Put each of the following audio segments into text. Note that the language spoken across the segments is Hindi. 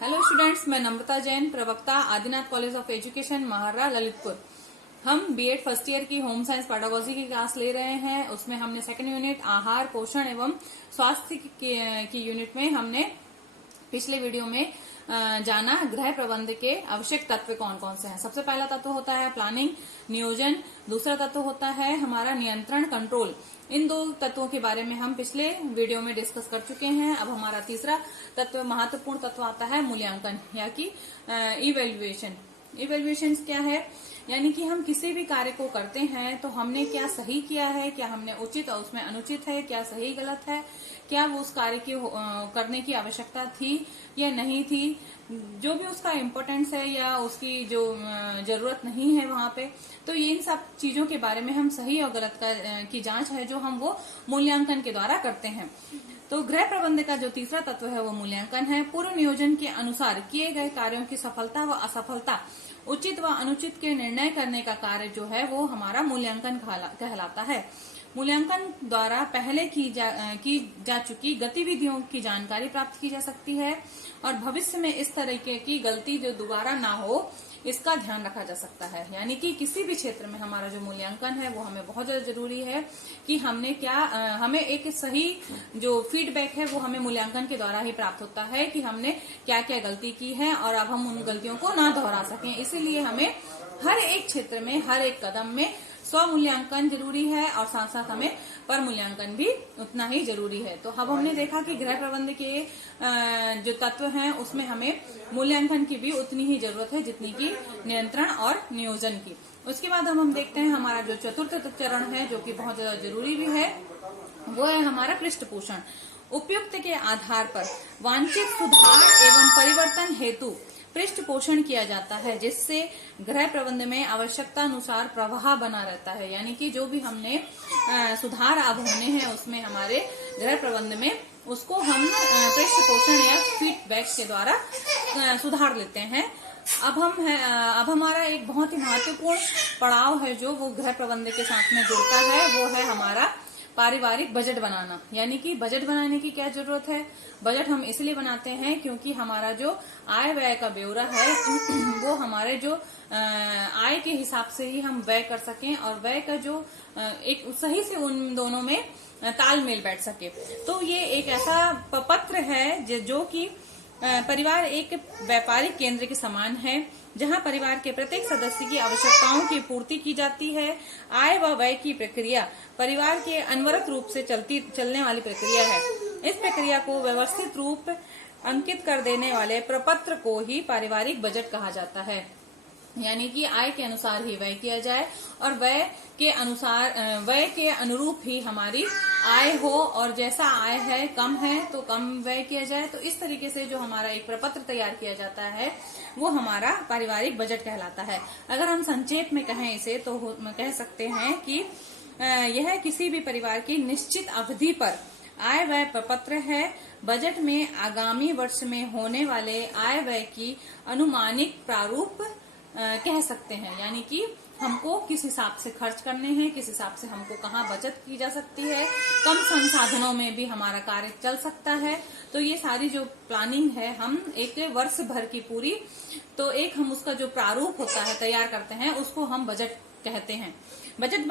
हेलो स्टूडेंट्स, मैं नम्रता जैन, प्रवक्ता आदिनाथ कॉलेज ऑफ एजुकेशन महारा ललितपुर। हम बीएड फर्स्ट ईयर की होम साइंस पेडागोजी की क्लास ले रहे हैं। उसमें हमने सेकंड यूनिट आहार पोषण एवं स्वास्थ्य की यूनिट में हमने पिछले वीडियो में जाना गृह प्रबंध के आवश्यक तत्व कौन कौन से हैं। सबसे पहला तत्व होता है प्लानिंग, नियोजन। दूसरा तत्व होता है हमारा नियंत्रण, कंट्रोल। इन दो तत्वों के बारे में हम पिछले वीडियो में डिस्कस कर चुके हैं। अब हमारा तीसरा तत्व, महत्वपूर्ण तत्व आता है मूल्यांकन या कि इवेल्युएशन। इवेल्युएशन क्या है? यानी कि हम किसी भी कार्य को करते हैं तो हमने क्या सही किया है, क्या हमने उचित और उसमें अनुचित है, क्या सही गलत है, क्या वो उस कार्य की करने की आवश्यकता थी या नहीं थी, जो भी उसका इम्पोर्टेंस है या उसकी जो जरूरत नहीं है वहां पे। तो ये इन सब चीजों के बारे में हम सही और गलत की जांच है जो हम वो मूल्यांकन के द्वारा करते हैं। तो गृह प्रबंध का जो तीसरा तत्व है वो मूल्यांकन है। पूर्व नियोजन के अनुसार किए गए कार्यों की सफलता व असफलता, उचित व अनुचित के निर्णय करने का कार्य जो है वो हमारा मूल्यांकन कहलाता है। मूल्यांकन द्वारा पहले की जा चुकी गतिविधियों की जानकारी प्राप्त की जा सकती है और भविष्य में इस तरीके की गलती जो दोबारा ना हो इसका ध्यान रखा जा सकता है। यानी कि किसी भी क्षेत्र में हमारा जो मूल्यांकन है वो हमें बहुत ज्यादा जरूरी है कि हमने क्या हमें एक सही जो फीडबैक है वो हमें मूल्यांकन के द्वारा ही प्राप्त होता है कि हमने क्या क्या गलती की है और अब हम उन गलतियों को ना दोहरा सकें। इसीलिए हमें हर एक क्षेत्र में हर एक कदम में स्व मूल्यांकन जरूरी है और साथ साथ हमें पर मूल्यांकन भी उतना ही जरूरी है। तो अब हमने देखा कि गृह प्रबंध के जो तत्व हैं उसमें हमें मूल्यांकन की भी उतनी ही जरूरत है जितनी की नियंत्रण और नियोजन की। उसके बाद हम देखते हैं हमारा जो चतुर्थ चरण है जो कि बहुत ज्यादा जरूरी भी है, वो है हमारा पृष्ठ पोषण। उपयुक्त के आधार पर वांछित सुधार एवं परिवर्तन हेतु पृष्ठ पोषण किया जाता है, जिससे गृह प्रबंध में आवश्यकता अनुसार प्रवाह बना रहता है। यानी कि जो भी हमने सुधार अब होने हैं उसमें हमारे गृह प्रबंध में उसको हम पृष्ठ पोषण या फीडबैक के द्वारा सुधार लेते हैं। अब हमारा एक बहुत ही महत्वपूर्ण पड़ाव है जो वो गृह प्रबंध के साथ में जुड़ता है, वो है हमारा पारिवारिक बजट बनाना। यानी कि बजट बनाने की क्या जरूरत है? बजट हम इसलिए बनाते हैं क्योंकि हमारा जो आय व्यय का ब्यौरा है वो हमारे जो आय के हिसाब से ही हम व्यय कर सकें और व्यय का जो एक सही से उन दोनों में तालमेल बैठ सके। तो ये एक ऐसा पत्र है जो कि परिवार एक व्यापारिक केंद्र के समान है, जहां परिवार के प्रत्येक सदस्य की आवश्यकताओं की पूर्ति की जाती है। आय व व्यय की प्रक्रिया परिवार के अनवरत रूप से चलने वाली प्रक्रिया है। इस प्रक्रिया को व्यवस्थित रूप अंकित कर देने वाले प्रपत्र को ही पारिवारिक बजट कहा जाता है। यानी कि आय के अनुसार ही व्यय किया जाए और व्यय के अनुरूप ही हमारी आय हो, और जैसा आय है कम है तो कम व्यय किया जाए। तो इस तरीके से जो हमारा एक प्रपत्र तैयार किया जाता है वो हमारा पारिवारिक बजट कहलाता है। अगर हम संक्षेप में कहें इसे तो कह सकते हैं कि यह किसी भी परिवार की निश्चित अवधि पर आय व्यय प्रपत्र है। बजट में आगामी वर्ष में होने वाले आय व्यय की अनुमानित प्रारूप कह सकते हैं। यानी कि हमको किस हिसाब से खर्च करने हैं, किस हिसाब से हमको कहाँ बचत की जा सकती है, कम संसाधनों में भी हमारा कार्य चल सकता है। तो ये सारी जो प्लानिंग है हम एक वर्ष भर की पूरी, तो एक हम उसका जो प्रारूप होता है तैयार करते हैं उसको हम बजट कहते हैं। बजट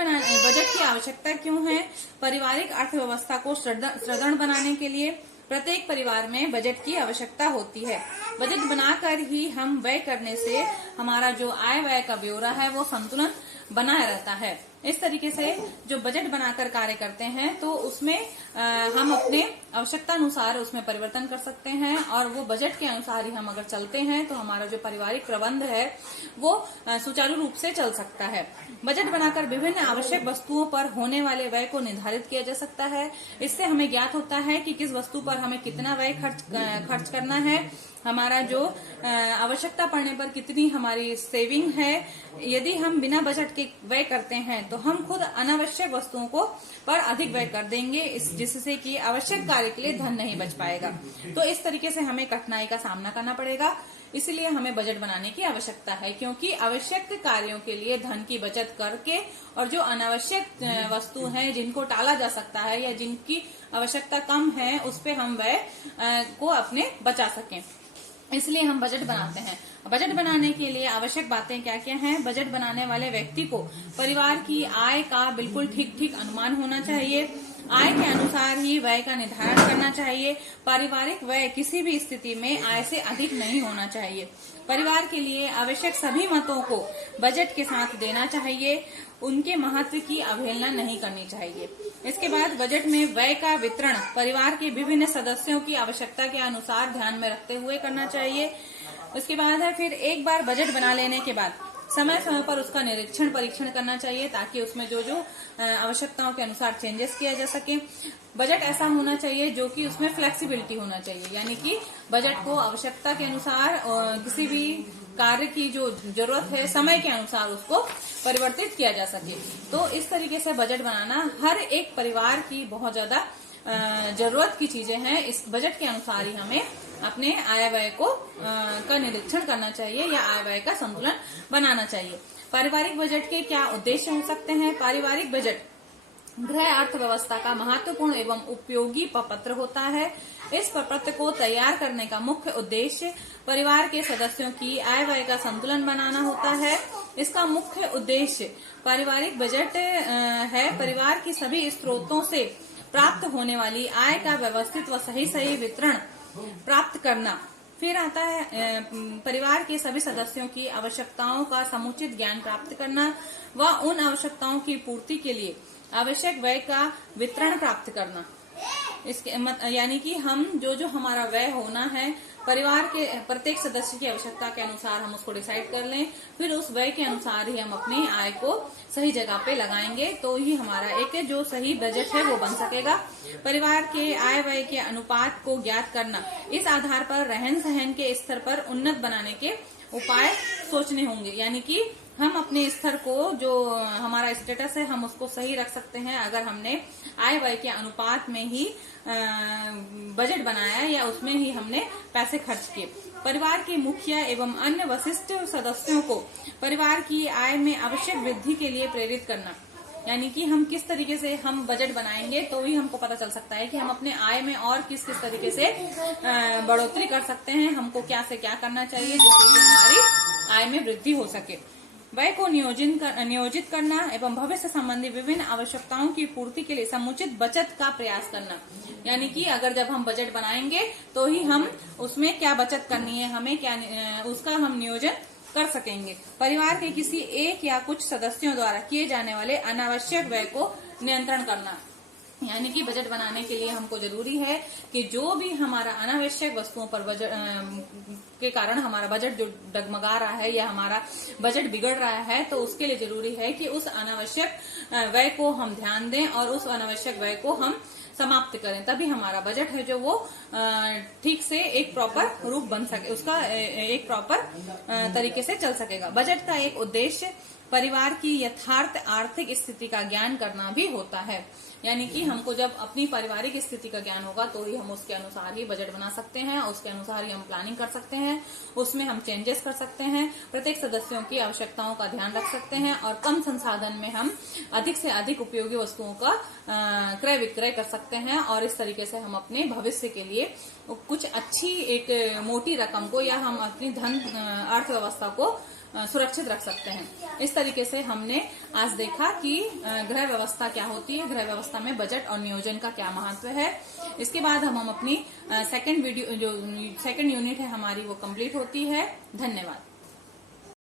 की आवश्यकता क्यों है? पारिवारिक अर्थव्यवस्था को सुदृढ़ बनाने के लिए प्रत्येक परिवार में बजट की आवश्यकता होती है। बजट बनाकर ही हम व्यय करने से हमारा जो आय व्यय का ब्यौरा है वो संतुलन बना रहता है। इस तरीके से जो बजट बनाकर कार्य करते हैं तो उसमें हम अपने आवश्यकता अनुसार उसमें परिवर्तन कर सकते हैं और वो बजट के अनुसार ही हम अगर चलते हैं तो हमारा जो पारिवारिक प्रबंध है वो सुचारू रूप से चल सकता है। बजट बनाकर विभिन्न आवश्यक वस्तुओं पर होने वाले व्यय को निर्धारित किया जा सकता है। इससे हमें ज्ञात होता है कि किस वस्तु पर हमें कितना व्यय खर्च करना है, हमारा जो आवश्यकता पड़ने पर कितनी हमारी सेविंग है। यदि हम बिना बजट के व्यय करते हैं तो हम खुद अनावश्यक वस्तुओं को पर अधिक व्यय कर देंगे, जिससे कि आवश्यक कार्य के लिए धन नहीं बच पाएगा। तो इस तरीके से हमें कठिनाई का सामना करना पड़ेगा। इसलिए हमें बजट बनाने की आवश्यकता है, क्योंकि आवश्यक कार्यों के लिए धन की बचत करके और जो अनावश्यक वस्तु हैं जिनको टाला जा सकता है या जिनकी आवश्यकता कम है उस पे हम व्यय को अपने बचा सकें। इसलिए हम बजट बनाते हैं। बजट बनाने के लिए आवश्यक बातें क्या क्या हैं? बजट बनाने वाले व्यक्ति को परिवार की आय का बिल्कुल ठीक ठीक अनुमान होना चाहिए। आय के अनुसार ही व्यय का निर्धारण करना चाहिए। पारिवारिक व्यय किसी भी स्थिति में आय से अधिक नहीं होना चाहिए। परिवार के लिए आवश्यक सभी मतों को बजट के साथ देना चाहिए। उनके महत्व की अवहेलना नहीं करनी चाहिए। इसके बाद बजट में व्यय का वितरण परिवार के विभिन्न सदस्यों की आवश्यकता के अनुसार ध्यान में रखते हुए करना चाहिए। उसके बाद है फिर एक बार बजट बना लेने के बाद समय समय पर उसका निरीक्षण परीक्षण करना चाहिए, ताकि उसमें जो जो आवश्यकताओं के अनुसार चेंजेस किया जा सके। बजट ऐसा होना चाहिए जो कि उसमें फ्लेक्सिबिलिटी होना चाहिए, यानी कि बजट को आवश्यकता के अनुसार किसी भी कार्य की जो जरूरत है समय के अनुसार उसको परिवर्तित किया जा सके। तो इस तरीके से बजट बनाना हर एक परिवार की बहुत ज्यादा जरूरत की चीजें हैं। इस बजट के अनुसार ही हमें अपने आय व्यय को का निरीक्षण करना चाहिए या आय व्यय का संतुलन बनाना चाहिए। पारिवारिक बजट के क्या उद्देश्य हो सकते हैं? पारिवारिक बजट गृह अर्थव्यवस्था का महत्वपूर्ण एवं उपयोगी प्रपत्र होता है। इस प्रपत्र को तैयार करने का मुख्य उद्देश्य परिवार के सदस्यों की आय व्यय का संतुलन बनाना होता है। इसका मुख्य उद्देश्य पारिवारिक बजट है परिवार की सभी स्रोतों से प्राप्त होने वाली आय का व्यवस्थित व सही वितरण प्राप्त करना। फिर आता है परिवार के सभी सदस्यों की आवश्यकताओं का समुचित ज्ञान प्राप्त करना व उन आवश्यकताओं की पूर्ति के लिए आवश्यक व्यय का वितरण प्राप्त करना। इसके यानी कि हम जो हमारा व्यय होना है परिवार के प्रत्येक सदस्य की आवश्यकता के अनुसार हम उसको डिसाइड कर लें, फिर उस व्यय के अनुसार ही हम अपनी आय को सही जगह पे लगाएंगे, तो ही हमारा एक जो सही बजट है वो बन सकेगा। परिवार के आय व्यय के अनुपात को ज्ञात करना, इस आधार पर रहन सहन के स्तर पर उन्नत बनाने के उपाय सोचने होंगे। यानी कि हम अपने स्तर को जो हमारा स्टेटस है हम उसको सही रख सकते हैं अगर हमने आय व्यय के अनुपात में ही बजट बनाया या उसमें ही हमने पैसे खर्च किए। परिवार के मुखिया एवं अन्य वरिष्ठ सदस्यों को परिवार की आय में आवश्यक वृद्धि के लिए प्रेरित करना। यानी कि हम किस तरीके से हम बजट बनाएंगे तो ही हमको पता चल सकता है कि हम अपने आय में और किस किस तरीके से बढ़ोतरी कर सकते हैं, हमको क्या से क्या करना चाहिए जिससे कि हमारी आय में वृद्धि हो सके। व्यय को नियोजित करना एवं भविष्य संबंधी विभिन्न आवश्यकताओं की पूर्ति के लिए समुचित बचत का प्रयास करना। यानी कि अगर जब हम बजट बनाएंगे तो ही हम उसमें क्या बचत करनी है, हमें क्या उसका हम नियोजन कर सकेंगे। परिवार के किसी एक या कुछ सदस्यों द्वारा किए जाने वाले अनावश्यक व्यय को नियंत्रण करना। यानी कि बजट बनाने के लिए हमको जरूरी है कि जो भी हमारा अनावश्यक वस्तुओं पर बजट के कारण हमारा बजट जो डगमगा रहा है या हमारा बजट बिगड़ रहा है, तो उसके लिए जरूरी है कि उस अनावश्यक व्यय को हम ध्यान दें और उस अनावश्यक व्यय को हम समाप्त करें, तभी हमारा बजट है जो वो ठीक से एक प्रॉपर रूप बन सके, उसका एक प्रॉपर तरीके से चल सकेगा। बजट का एक उद्देश्य परिवार की यथार्थ आर्थिक स्थिति का ज्ञान करना भी होता है। यानी कि हमको जब अपनी पारिवारिक स्थिति का ज्ञान होगा तो ही हम उसके अनुसार ही बजट बना सकते हैं, उसके अनुसार ही हम प्लानिंग कर सकते हैं, उसमें हम चेंजेस कर सकते हैं, प्रत्येक सदस्यों की आवश्यकताओं का ध्यान रख सकते हैं और कम संसाधन में हम अधिक से अधिक उपयोगी वस्तुओं का क्रय विक्रय कर सकते हैं। और इस तरीके से हम अपने भविष्य के लिए कुछ अच्छी एक मोटी रकम को या हम अपनी धन अर्थव्यवस्था को सुरक्षित रख सकते हैं। इस तरीके से हमने आज देखा कि गृह व्यवस्था क्या होती है, गृह व्यवस्था में बजट और नियोजन का क्या महत्व है। इसके बाद हम अपनी सेकंड यूनिट है हमारी वो कंप्लीट होती है। धन्यवाद।